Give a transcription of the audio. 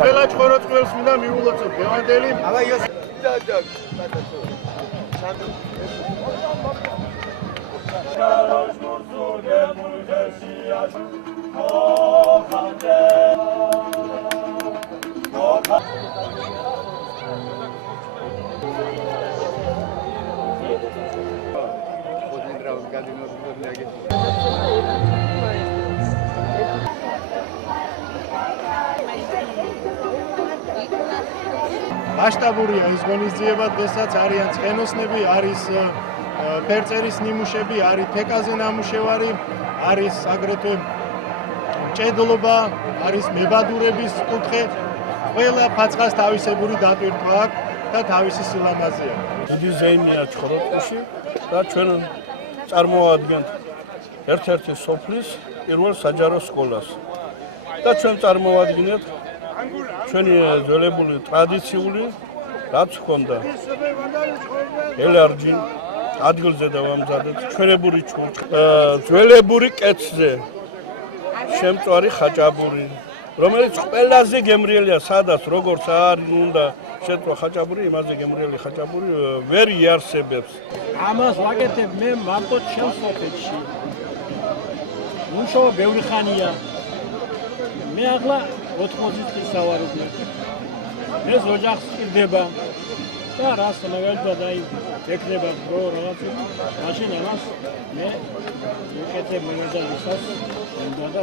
ყველა ჭოროწყვილს მინდა მიულოცოთ დევანდელი. მასშტაბურია ეს ღონისძიება, დღესაც არიან ცხენოსნები, არის ფერწერის ნიმუშები, არის თეკაზე ნამუშევარი, არის აგრეთვე მჭედლობა, არის მებადურების კუთხე. ყველა ფაცხას თავისებური დატვირთვა აქვს და თავისი სილამაზეა. დიდი ზეიმია ჭოროწყვილში და ჩვენ წარმოადგენთ ერთ-ერთი სოფლის პირველ საჯარო სკოლას. და ჩვენ წარმოვადგინეთ ჩვენი ძველებული ტრადიციული რაც ჰქონდა ელარჯი ადგილზე დავამზადეთ ჩვენებური ჩურჩხი ძველებური კეცზე შემწვარი ხაჭაპური რომელიც ყველაზე გემრიელია სადაც როგორც არის უნდა შეწვა ხაჭაპური იმაზე გემრიელი ხაჭაპური ვერ იარსებებს ამას ვაკეთებ მე მარტო ჩემს სოფელში უშუალოდ ბევრი ხანია მე ახლა 80 წლის სავარგია. ეს ოჯახს სჭირდება და რას მაგალითად აი ეკნება რო რაღაც მაშინ ამას მე უკეთებ მენეჯერისას უნდა და